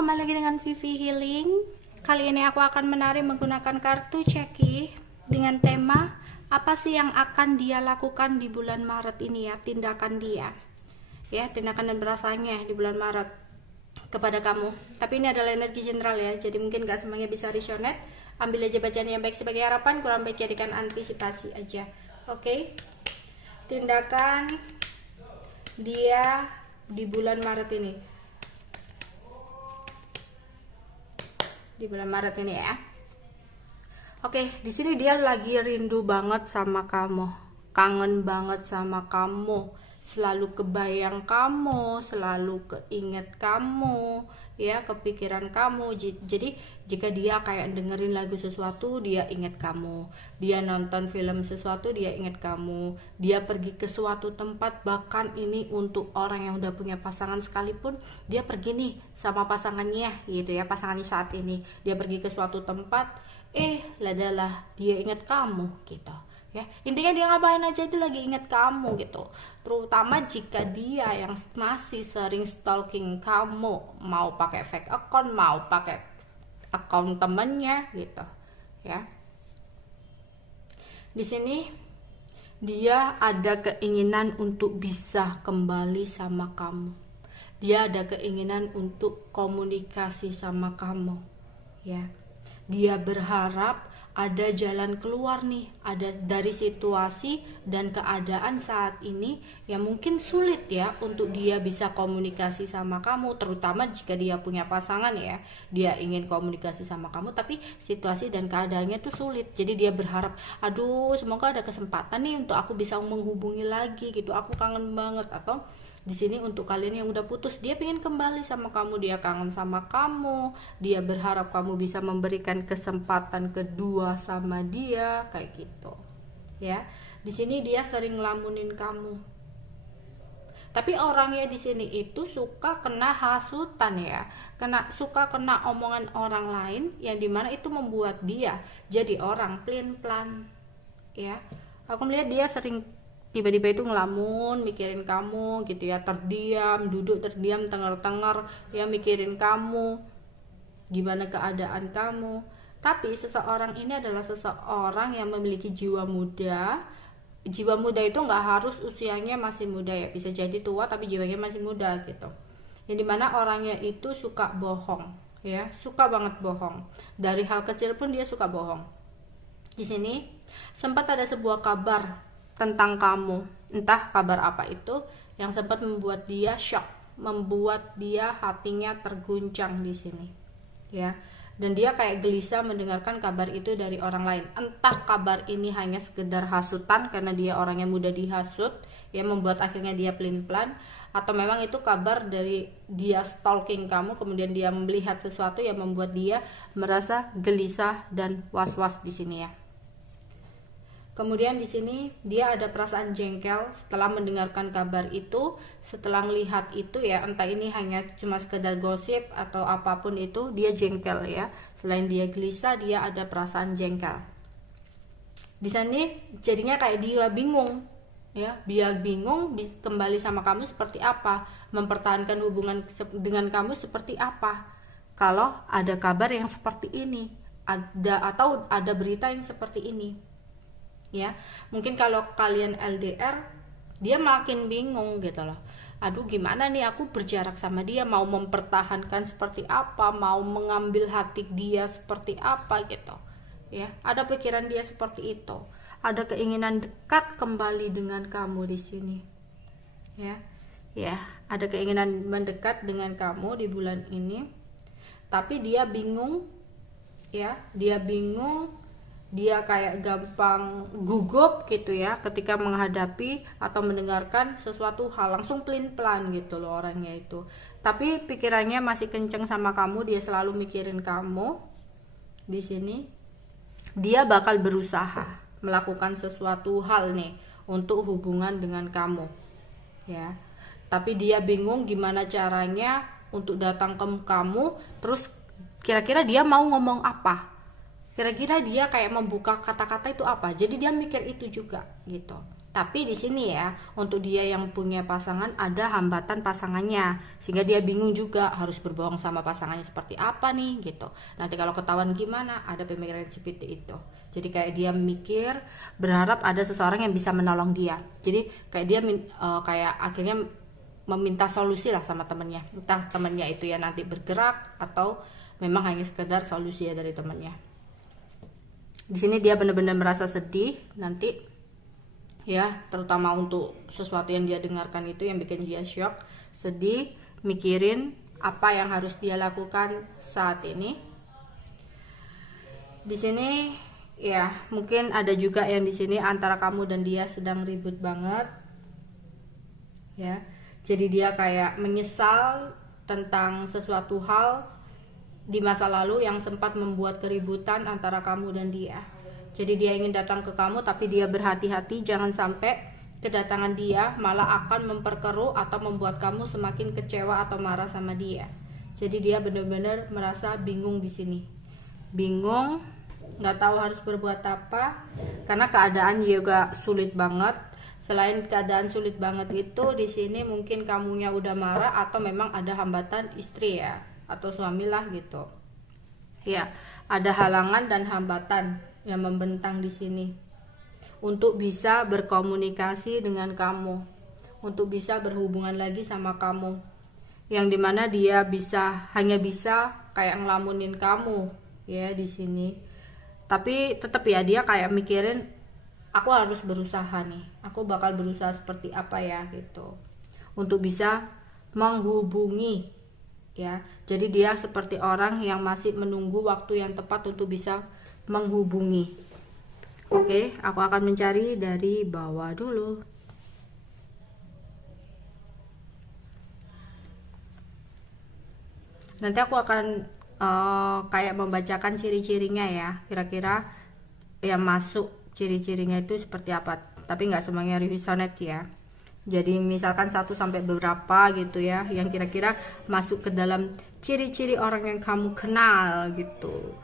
kembali lagi dengan Vivi Healing. Kali ini aku akan menari menggunakan kartu Ceki dengan tema apa sih yang akan dia lakukan di bulan Maret ini ya, tindakan dia. Ya, tindakan dan berasanya di bulan Maret kepada kamu. Tapi ini adalah energi general ya, jadi mungkin gak semuanya bisa resonate. Ambil aja bacaan yang baik sebagai harapan, kurang baik jadikan antisipasi aja. Oke? Tindakan dia di bulan Maret ini. Di bulan Maret ini ya. Oke, di sini dia lagi rindu banget sama kamu, kangen banget sama kamu, selalu kebayang kamu, selalu keinget kamu, ya, kepikiran kamu. Jadi jika dia kayak dengerin lagu sesuatu, dia inget kamu. Dia nonton film sesuatu, dia inget kamu. Dia pergi ke suatu tempat, bahkan ini untuk orang yang udah punya pasangan sekalipun, dia pergi nih sama pasangannya gitu ya, pasangannya saat ini. Dia pergi ke suatu tempat, ladalah dia inget kamu gitu. Ya, intinya dia ngapain aja itu lagi inget kamu gitu. Terutama jika dia yang masih sering stalking kamu, mau pakai fake account, mau pakai account temennya gitu ya. Di sini dia ada keinginan untuk bisa kembali sama kamu. Dia ada keinginan untuk komunikasi sama kamu ya. Dia berharap ada jalan keluar nih, ada dari situasi dan keadaan saat ini yang mungkin sulit ya untuk dia bisa komunikasi sama kamu, terutama jika dia punya pasangan ya. Dia ingin komunikasi sama kamu tapi situasi dan keadaannya tuh sulit. Jadi dia berharap, aduh semoga ada kesempatan nih untuk aku bisa menghubungi lagi gitu. Aku kangen banget. Atau di sini untuk kalian yang udah putus, dia pengen kembali sama kamu, dia kangen sama kamu, dia berharap kamu bisa memberikan kesempatan kedua sama dia kayak gitu. Ya, di sini dia sering ngelamunin kamu. Tapi orangnya di sini itu suka kena hasutan ya, suka kena omongan orang lain yang dimana itu membuat dia jadi orang pelin-pelan ya. Aku melihat dia sering tiba-tiba itu ngelamun, mikirin kamu gitu ya, terdiam, duduk terdiam, tengar-tengar ya, mikirin kamu, gimana keadaan kamu. Tapi seseorang ini adalah seseorang yang memiliki jiwa muda. Jiwa muda itu nggak harus usianya masih muda ya, bisa jadi tua tapi jiwanya masih muda gitu. Yang dimana orangnya itu suka bohong ya, suka banget bohong. Dari hal kecil pun dia suka bohong. Di sini sempat ada sebuah kabar tentang kamu, entah kabar apa itu, yang sempat membuat dia shock, membuat dia hatinya terguncang di sini ya. Dan dia kayak gelisah mendengarkan kabar itu dari orang lain. Entah kabar ini hanya sekedar hasutan karena dia orangnya mudah dihasut ya, membuat akhirnya dia pelin-pelan, atau memang itu kabar dari dia stalking kamu, kemudian dia melihat sesuatu yang membuat dia merasa gelisah dan was-was di sini ya. Kemudian di sini dia ada perasaan jengkel setelah mendengarkan kabar itu, setelah melihat itu ya, entah ini hanya cuma sekedar gosip atau apapun itu, dia jengkel ya. Selain dia gelisah, dia ada perasaan jengkel. Di sini jadinya kayak dia bingung ya, dia bingung kembali sama kamu seperti apa, mempertahankan hubungan dengan kamu seperti apa kalau ada kabar yang seperti ini, atau ada berita yang seperti ini. Ya, mungkin kalau kalian LDR, dia makin bingung gitu loh. Aduh gimana nih aku berjarak sama dia, mau mempertahankan seperti apa, mau mengambil hati dia seperti apa gitu. Ya, ada pikiran dia seperti itu. Ada keinginan dekat kembali dengan kamu di sini. Ya. Ya, ada keinginan mendekat dengan kamu di bulan ini. Tapi dia bingung. Ya, dia bingung. Dia kayak gampang gugup gitu ya ketika menghadapi atau mendengarkan sesuatu hal, langsung pelin-pelan gitu loh orangnya itu. Tapi pikirannya masih kenceng sama kamu, dia selalu mikirin kamu. Di sini dia bakal berusaha melakukan sesuatu hal nih untuk hubungan dengan kamu ya. Tapi dia bingung gimana caranya untuk datang ke kamu, terus kira-kira dia mau ngomong apa, kira-kira dia kayak membuka kata-kata itu apa. Jadi dia mikir itu juga gitu Tapi di sini ya, untuk dia yang punya pasangan ada hambatan pasangannya, sehingga dia bingung juga harus berbohong sama pasangannya seperti apa nih gitu. Nanti kalau ketahuan gimana, ada pemikiran seperti itu. Jadi kayak dia mikir, berharap ada seseorang yang bisa menolong dia. Jadi kayak dia kayak akhirnya meminta solusi lah sama temennya. Entah temennya itu ya nanti bergerak atau memang hanya sekedar solusi ya dari temennya. Di sini dia benar-benar merasa sedih nanti ya, terutama untuk sesuatu yang dia dengarkan itu yang bikin dia shock, sedih, mikirin apa yang harus dia lakukan saat ini. Di sini ya, mungkin ada juga yang di sini antara kamu dan dia sedang ribut banget. Ya. Jadi dia kayak menyesal tentang sesuatu hal di masa lalu yang sempat membuat keributan antara kamu dan dia. Jadi dia ingin datang ke kamu, tapi dia berhati-hati jangan sampai kedatangan dia malah akan memperkeruh atau membuat kamu semakin kecewa atau marah sama dia. Jadi dia benar-benar merasa bingung di sini, bingung, nggak tahu harus berbuat apa, karena keadaan juga sulit banget. Selain keadaan sulit banget itu, di sini mungkin kamunya udah marah atau memang ada hambatan istri ya, atau suamilah gitu. Ya, ada halangan dan hambatan yang membentang di sini untuk bisa berkomunikasi dengan kamu, untuk bisa berhubungan lagi sama kamu, yang dimana dia hanya bisa kayak ngelamunin kamu ya di sini. Tapi tetap ya dia kayak mikirin, aku harus berusaha nih, aku bakal berusaha seperti apa ya gitu untuk bisa menghubungi ya. Jadi dia seperti orang yang masih menunggu waktu yang tepat untuk bisa menghubungi. Oke, aku akan mencari dari bawah dulu. Nanti aku akan kayak membacakan ciri-cirinya ya, kira-kira yang masuk ciri-cirinya itu seperti apa. Tapi nggak semuanya resonate ya. Jadi misalkan 1 sampai beberapa gitu ya, yang kira-kira masuk ke dalam ciri-ciri orang yang kamu kenal gitu.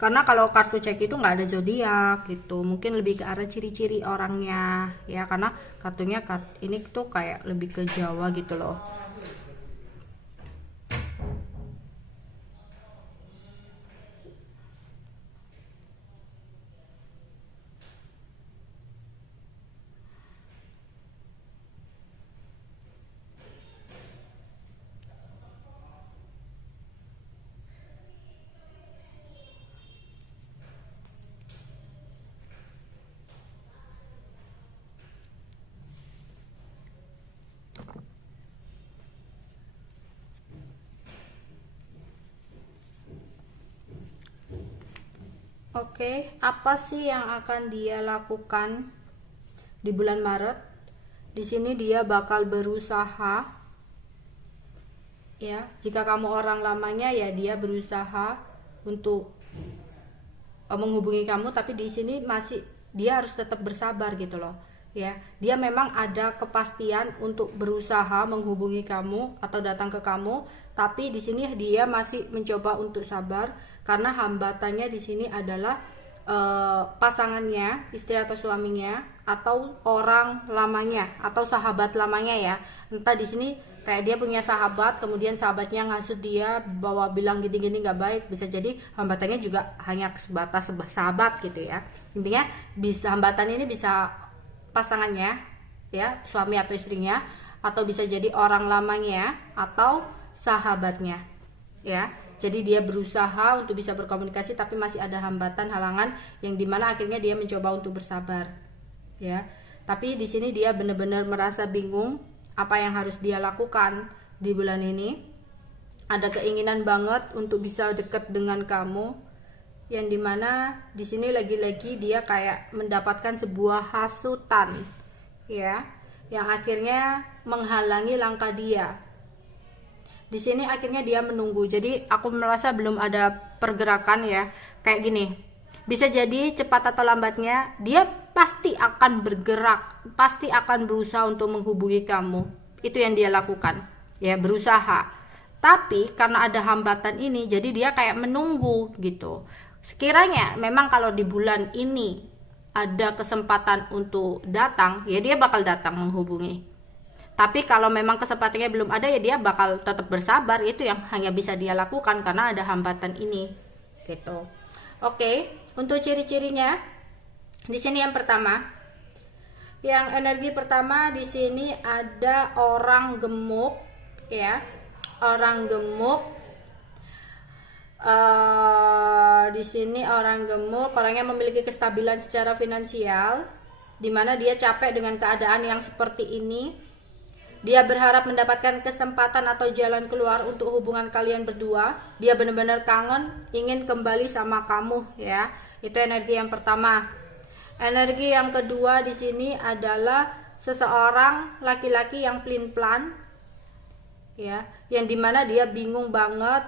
Karena kalau kartu cek itu nggak ada zodiak gitu, mungkin lebih ke arah ciri-ciri orangnya ya, karena kartunya ini tuh kayak lebih ke Jawa gitu loh. Oke, apa sih yang akan dia lakukan di bulan Maret? Di sini dia bakal berusaha ya. Jika kamu orang lamanya ya, dia berusaha untuk menghubungi kamu, tapi di sini masih dia harus tetap bersabar gitu loh. Ya, dia memang ada kepastian untuk berusaha menghubungi kamu atau datang ke kamu, tapi di sini dia masih mencoba untuk sabar karena hambatannya di sini adalah pasangannya, istri atau suaminya, atau orang lamanya atau sahabat lamanya ya. Entah di sini kayak dia punya sahabat, kemudian sahabatnya ngasut dia bahwa bilang gini-gini nggak baik, bisa jadi hambatannya juga hanya sebatas sahabat gitu ya. Intinya bisa hambatan ini bisa pasangannya ya, suami atau istrinya, atau bisa jadi orang lamanya atau sahabatnya ya. Jadi dia berusaha untuk bisa berkomunikasi, tapi masih ada hambatan, halangan, yang dimana akhirnya dia mencoba untuk bersabar ya. Tapi di sini dia benar-benar merasa bingung apa yang harus dia lakukan di bulan ini. Ada keinginan banget untuk bisa dekat dengan kamu, yang dimana di sini lagi-lagi dia kayak mendapatkan sebuah hasutan ya, yang akhirnya menghalangi langkah dia. Di sini akhirnya dia menunggu. Jadi aku merasa belum ada pergerakan ya. Kayak gini, bisa jadi cepat atau lambatnya dia pasti akan bergerak, pasti akan berusaha untuk menghubungi kamu. Itu yang dia lakukan ya, berusaha. Tapi karena ada hambatan ini, jadi dia kayak menunggu gitu. Sekiranya memang kalau di bulan ini ada kesempatan untuk datang, ya dia bakal datang menghubungi. Tapi kalau memang kesempatannya belum ada, ya dia bakal tetap bersabar. Itu yang hanya bisa dia lakukan karena ada hambatan ini. Gitu. Oke, untuk ciri-cirinya di sini yang pertama, yang energi pertama di sini ada orang gemuk, ya. Orang gemuk. Di sini orang gemuk, orangnya memiliki kestabilan secara finansial, dimana dia capek dengan keadaan yang seperti ini. Dia berharap mendapatkan kesempatan atau jalan keluar untuk hubungan kalian berdua. Dia benar-benar kangen, ingin kembali sama kamu, ya. Itu energi yang pertama. Energi yang kedua di sini adalah seseorang laki-laki yang pelin-pelan, ya, yang dimana dia bingung banget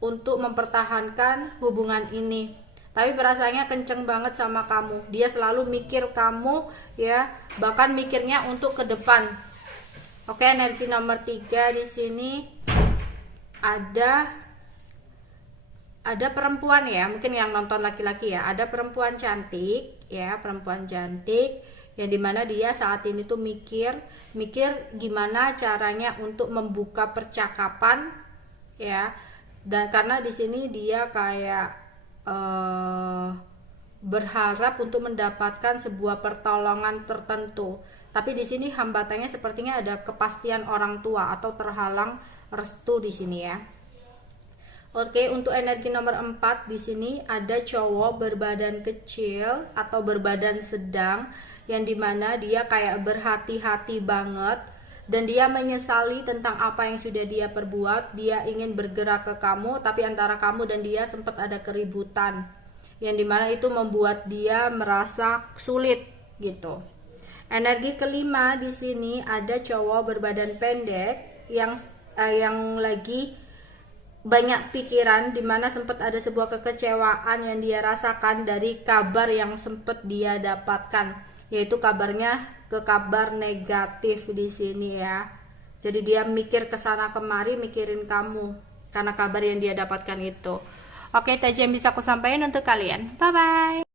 untuk mempertahankan hubungan ini, tapi perasaannya kenceng banget sama kamu. Dia selalu mikir kamu, ya, bahkan mikirnya untuk ke depan. Oke, energi nomor 3 di sini ada perempuan, ya, mungkin yang nonton laki-laki, ya. Ada perempuan cantik, ya, perempuan cantik yang dimana dia saat ini tuh mikir gimana caranya untuk membuka percakapan, ya. Dan karena di sini dia kayak berharap untuk mendapatkan sebuah pertolongan tertentu, tapi di sini hambatannya sepertinya ada kepastian orang tua atau terhalang restu di sini, ya. Oke, untuk energi nomor 4 di sini ada cowok berbadan kecil atau berbadan sedang, yang dimana dia kayak berhati-hati banget dan dia menyesali tentang apa yang sudah dia perbuat. Dia ingin bergerak ke kamu, tapi antara kamu dan dia sempat ada keributan, yang dimana itu membuat dia merasa sulit, gitu. Energi kelima di sini ada cowok berbadan pendek yang lagi banyak pikiran, dimana sempat ada sebuah kekecewaan yang dia rasakan dari kabar yang sempat dia dapatkan, yaitu kabarnya ke kabar negatif di sini, ya. Jadi dia mikir kesana kemari, mikirin kamu karena kabar yang dia dapatkan itu. Oke, itu aja yang bisa aku sampaikan untuk kalian. Bye bye.